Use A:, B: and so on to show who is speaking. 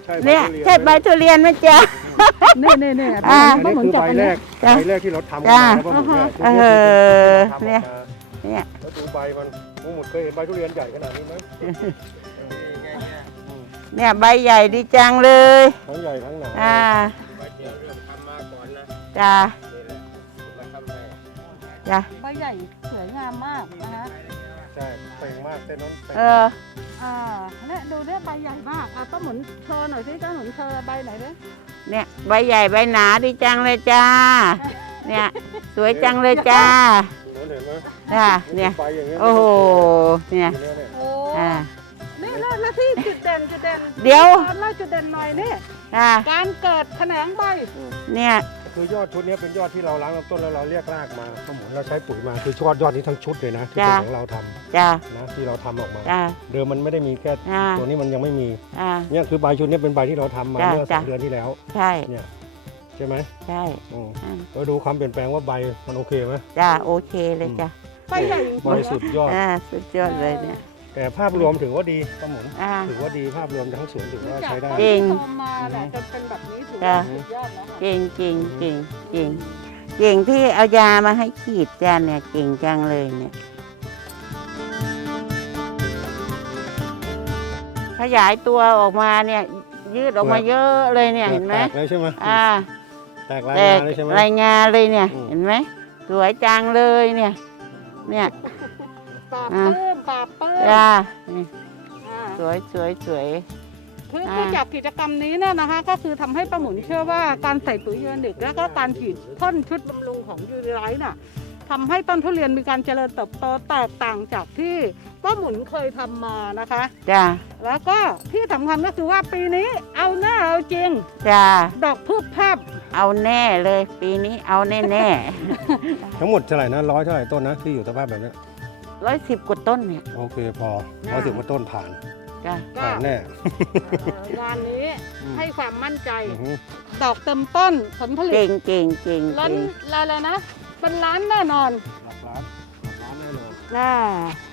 A: เนี่ยใช่ใบทุเรียนไหมจ๊ะ
B: นี่
A: อัน
B: ป้า
A: นี้
B: หมุน
A: คือ
B: จับ
A: ใบ
B: อัน
A: แร
B: นี้
A: กใบแรกที่เราทำออก
B: จ้า
A: มาแล้วป้าหมุนเนี่ยแล้วดูใบมันป้าหมุนเคยเห็นใบทุเรียนใหญ่ขนาดนี้ไหม
C: เนี่ยใบใหญ่ดีจังเลย
A: ทั้งใหญ่ทั้งหนา
D: ใบเดียวเริ่มทำมาก่อนนะ
C: จ้า
D: นี่แหละมาทำให้
C: จ้า
B: ใบใหญ่สวยงามมากนะคะ
A: ใช่เป่งมากเส้นนั้นเป่ง
B: เนี่ยดูเนี่ยใบใหญ่มากป้าหมุนโชว์หน่อยสิป้าหมุนโชว์ใบไหนเนี่ย
C: เนี่ยใบใหญ่ใบหนาดีจังเลยจ้าเนี่ยสวยจังเลยจ้า
A: เห็นไหม
C: จ้าเนี่ย
A: ใบอย่างเงี้ย
C: โอ้โหเนี่ย
B: โอ้
C: อ่า
B: นี่แล้วที่จุดเด่น
C: เดี๋ยว
B: เล่าจุดเด่นหน่อยนี่
C: อ่า
B: การเกิดแขนงใบ
C: เนี่ย
A: คือยอดชุดนี้เป็นยอดที่เราล้างลำต้นแล้วเราเรียกรากมาป้าหมุนเราใช้ปุ๋ยมาคือยอดนี้ทั้งชุดเลยนะที่เป็นของเราทำ
C: จ้า
A: นะที่เราทำออกมา
C: จ้า
A: เดิมมันไม่ได้มีแค่
C: อ่า
A: ตัวนี้มันยังไม่มี
C: อ่า
A: เนี่ยคือใบชุดนี้เป็นใบที่เราทำมา
C: จ้ะ
A: เมื่อสอง
C: จ้ะ
A: เดือนที่แล้ว
C: ใช่
A: เนี่ยใช่ไหม
C: ใช่
A: อืม
C: อ่า
A: เราดูความเปลี่ยนแปลงว่าใบมันโอเคไหม
C: จ้าโอเคเลยจ้า
B: ใบใหญ่จริง
A: ใบสุดยอด
C: สุดยอดเลยเนี่ย
A: แต่ภาพรวมถือว่าดีป้าหมุน
C: อ่า
A: ถือว่าดีภาพรวมทั้งสวนถือว่า
B: จาก
A: ใช้ได้
B: ต้น
C: จริ
B: ที่
C: ง
B: โตมาแหละจนเป็นแบบนี้ถือ
C: จ้ะ
B: ว่าสุดยอดแล้วค่ะ
C: เก่งเก่งเก่งเก่งเก่งที่เอายามาให้ฉีดจ้าเนี่ยเก่งจังเลยเนี่ยขยายตัวออกมาเนี่ยยืดออกมาเยอะเลยเนี่ยเห็นไหม
A: แตกเลยใช่ไหม แตกลาย
C: แต
A: งาก เลยใช่ไหม
C: รายงานเลยเนี่ย
A: อืม
C: เห็นไหมสวยจังเลยเนี่ยเนี่ย
B: ปราบปลื้มปราบปลื้ม
C: จ้านี่
B: อ่า
C: สวยสวยสวย
B: คือจากกิจกรรมนี้เนี่ยนะคะ ก็คือทำให้ป้าหมุนเชื่อว่าการใส่ปุ๋ยยูนิคแล้วก็การฉีดพ่นชุดบำรุงของยูริไลท์น่ะทำให้ต้นทุเรียนมีการเจริญเติบโตแตกต่างจากที่ป้าหมุนเคยทำมานะคะ
C: จ้า
B: แล้วก็ที่สำคัญก็คือว่าปีนี้เอาแน่เอาจริง
C: จ้า
B: ดอกพืชแพบ
C: เอาแน่เลยปีนี้เอาแน่แน่
A: ทั้งหมดเท่าไหร่นะ100เท่าไหร่ต้นนะที่อยู่สภาพแบบเนี้ย
C: 110 กว่าต้นเนี่ย
A: โอเคพอ110 กว่าต้นผ่าน
C: จ้า
B: ก็
A: ผ่านแน่
B: งานนี้
A: อืม
B: ให้ความมั่นใจ
A: อือฮึ
B: ดอกเต็มต้นผลผลิ
C: เก่
B: ต
C: งเก่งเก่ง
B: ล้น
C: เก่ง
B: อะไรนะเป็นล้านแน่นอน
A: หลักล้านแน่นอน
B: น่า